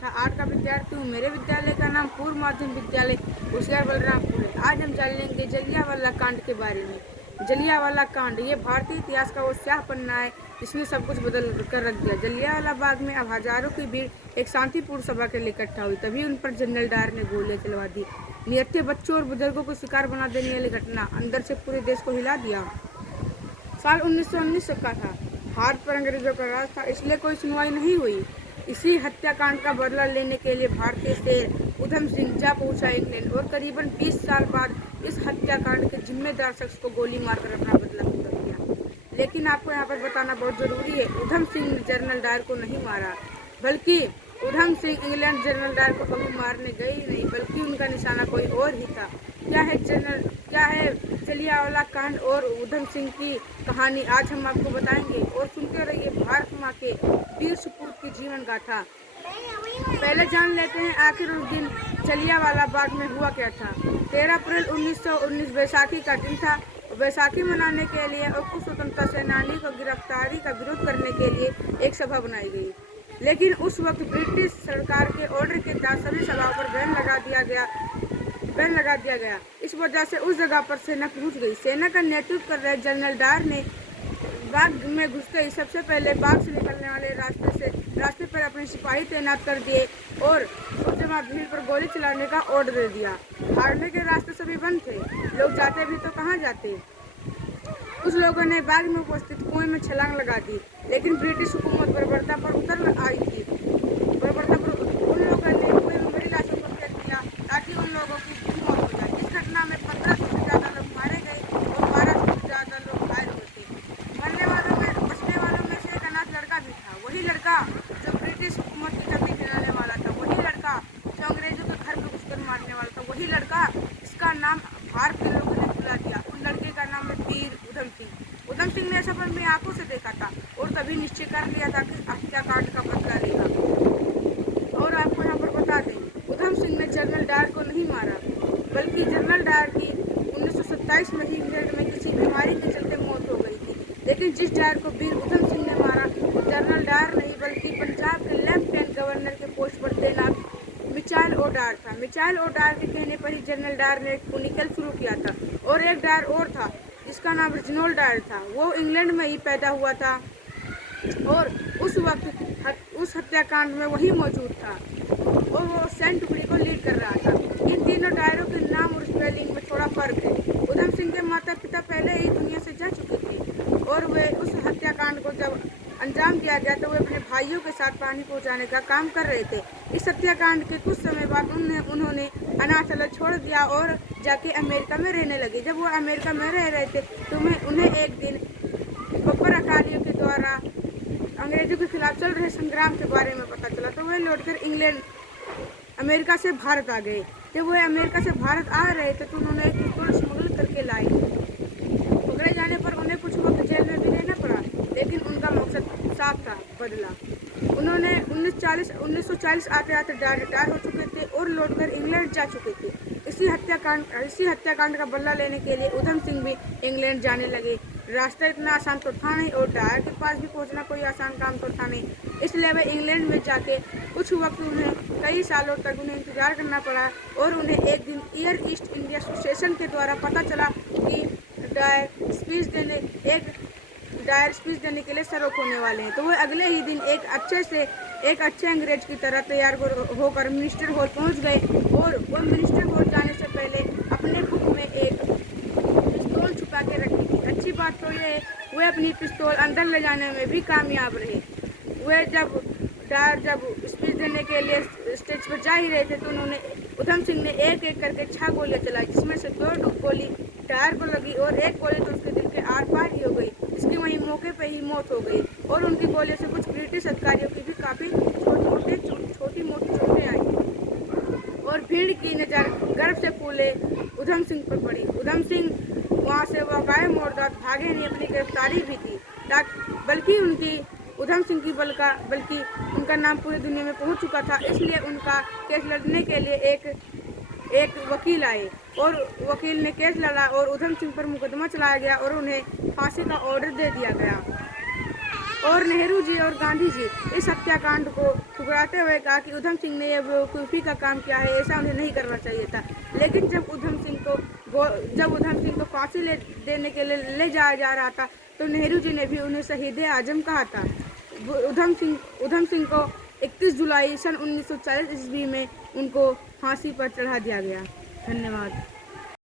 कक्षा 8 का विद्यार्थी हूँ। मेरे विद्यालय का नाम पूर्व माध्यमिक विद्यालय होशियार बलरामपुर है। आज हम जान लेंगे जलियांवाला कांड के बारे में। जलियांवाला कांड ये भारतीय इतिहास का वो स्याह पन्ना है जिसने सब कुछ बदल कर रख दिया। जलियांवाला बाग में अब हजारों की भीड़ एक शांतिपूर्ण सभा के लिए इकट्ठा हुई, तभी उन पर जनरल डायर ने गोलियां चलवा दी। निहत्थे बच्चों और बुजुर्गों को शिकार बना देने वाली घटना अंदर से पूरे देश को हिला दिया। साल 1919 का था। भारत पर अंग्रेजों का राज था, इसलिए कोई सुनवाई नहीं हुई। इसी हत्याकांड का बदला लेने के लिए भारतीय शेर उधम सिंह जा पहुंचा इंग्लैंड और करीबन 20 साल बाद इस हत्याकांड के जिम्मेदार शख्स को गोली मारकर अपना बदला पूरा किया। लेकिन आपको यहाँ पर बताना बहुत जरूरी है, उधम सिंह ने जनरल डायर को नहीं मारा, बल्कि Udham Singh England general Dyer को कभी मारने गए ही नहीं, बल्कि उनका निशाना कोई और ही था। क्या है जलियांवाला कांड और उधम सिंह की कहानी, आज हम आपको बताएंगे और सुनते रहिए भारत माँ के वीर सपूत की जीवन गाथा। पहले जान लेते हैं आखिर उस दिन जलियांवाला बाग में हुआ क्या था। 13 अप्रैल 1919 बैसाखी का दिन था। बैसाखी मनाने के लिए और कुछ स्वतंत्रता सेनानी को गिरफ्तारी का विरोध करने के लिए एक सभा बनाई गई, लेकिन उस वक्त ब्रिटिश सरकार के ऑर्डर के तहत सभी सभाओं पर बैन लगा दिया गया। इस वजह से उस जगह पर सेना पहुंच गई। सेना का नेतृत्व कर रहे जनरल डायर ने बाग में घुसते ही सबसे पहले बाग से निकलने वाले रास्ते पर अपने सिपाही तैनात कर दिए और जमा भीड़ पर गोली चलाने का ऑर्डर दे दिया। भागने के रास्ते सभी बंद थे, लोग जाते भी तो कहाँ जाते। कुछ लोगों ने बाग में उपस्थित कुएं में छलांग लगा दी, लेकिन ब्रिटिश हुकूमत बर्बरता पर उतर आई थी। उन लोगों ने कुएं में बड़ी लाशों को फेंक दिया ताकि उन लोगों की मौत हो जाए। इस घटना में 1500 से ज्यादा लोग मारे गए और 1200 से ज्यादा लोग घायल हुए थे। बचने वालों में से एक अनाथ लड़का भी था, वही लड़का जो ब्रिटिश हुकूमत की चलती चलाने वाला था, वही लड़का जो अंग्रेजों के घर में घुसकर मारने वाला था, वही लड़का जिसका नाम भारत के लोगों ने भुला दिया। उन लड़के का नाम है वीर उधम सिंह। उधम सिंह ने सफर में आंखों से देखा था और तभी निश्चय कर लिया था कि हत्याकांड का बदला लेगा। और आपको यहाँ पर बता दें, उधम सिंह ने जनरल डायर को नहीं मारा, बल्कि जनरल डायर की 1927 में ही इंग्लैंड में किसी बीमारी के चलते मौत हो गई थी। लेकिन जिस डायर को वीर उधम सिंह ने मारा वो जनरल डायर नहीं, बल्कि पंजाब के लेफ्टिनेंट गवर्नर के पोस्ट पर तैनात मिचाइल ओ डायर था। मिचाइल ओ डायर के कहने पर ही जनरल डायर ने एक खूनी खेल शुरू किया था। और एक डायर और था जिसका नाम रेजिनाल्ड डायर था, वो इंग्लैंड में ही पैदा हुआ था और उस वक्त उस हत्याकांड में वही मौजूद था और वो सैन्य टुकड़ी को लीड कर रहा था। इन तीनों डायरों के नाम और स्पेलिंग में थोड़ा फर्क है। उधम सिंह के माता पिता पहले ही दुनिया से जा चुके थे और वे उस हत्याकांड को जब अंजाम दिया गया तो वे अपने भाइयों के साथ पानी पहुंचाने का काम कर रहे थे। इस हत्याकांड के कुछ समय बाद उन्होंने अनाथालय छोड़ दिया और जाके अमेरिका में रहने लगे। जब वो अमेरिका में रह रहे थे तो उन्हें एक दिन बब्बर अकालियों के द्वारा अंग्रेजों के खिलाफ चल रहे संग्राम के बारे में पता चला, तो वे लौटकर अमेरिका से भारत आ गए। जब वो अमेरिका से भारत आ रहे थे तो उन्होंने एक पिस्तौल स्मगल करके लाए। पकड़े जाने पर उन्हें कुछ वक्त जेल में भी रहना पड़ा, लेकिन उनका मकसद साफ था, बदला। उन्होंने 1940 आते आते रिटायर हो चुके थे और लौटकर इंग्लैंड जा चुके थे। इसी हत्याकांड का बदला लेने के लिए उधम सिंह भी इंग्लैंड जाने लगे। रास्ता इतना आसान तो था नहीं और डायर के पास भी पहुंचना कोई आसान काम तो था नहीं, इसलिए वे इंग्लैंड में जाके कुछ वक्त उन्हें कई सालों तक उन्हें इंतजार करना पड़ा और उन्हें एक दिन ईयर ईस्ट इंडिया एसोसिएशन के द्वारा पता चला कि डायर स्पीच देने के लिए सरोक होने वाले हैं। तो वो अगले ही दिन एक अच्छे अंग्रेज की तरह तैयार होकर मिनिस्टर हॉल पहुंच गए और वो मिनिस्टर हॉल जाने से पहले अपने बुक में एक पिस्तौल छुपा के रखी थी। अच्छी बात तो ये वे अपनी पिस्तौल अंदर ले जाने में भी कामयाब रहे। वे जब स्पीच देने के लिए स्टेज पर जा ही रहे थे तो उधम सिंह ने एक एक करके 6 गोलियां चलाई, जिसमें से 2 गोली डायर को लगी और एक गोली तो उसके दिल के आर पार ही हो गई, जिसकी वहीं मौके पे ही मौत हो गई। और उनकी गोलियों से कुछ ब्रिटिश अधिकारियों की भी काफ़ी छोटी मोटी चोटें आई और भीड़ की नज़र गर्व से फूले उधम सिंह पर पड़ी। उधम सिंह वहाँ से वाक़ई मोड़दार भागे नहीं, अपनी गिरफ्तारी भी थी, बल्कि उधम सिंह की बल्कि उनका नाम पूरी दुनिया में पहुंच चुका था। इसलिए उनका केस लड़ने के लिए एक वकील आए और वकील ने केस लड़ा और उधम सिंह पर मुकदमा चलाया गया और उन्हें फांसी का ऑर्डर दे दिया गया। और नेहरू जी और गांधी जी इस हत्याकांड को ठुकराते हुए कहा कि उधम सिंह ने ये बेवकूफ़ी का काम किया है, ऐसा उन्हें नहीं करना चाहिए था। लेकिन जब उधम सिंह को फांसी देने के लिए ले जाया जा रहा था तो नेहरू जी ने भी उन्हें शहीद आजम कहा था। उधम सिंह को 31 जुलाई सन 1940 ईस्वी में उनको फांसी पर चढ़ा दिया गया। धन्यवाद।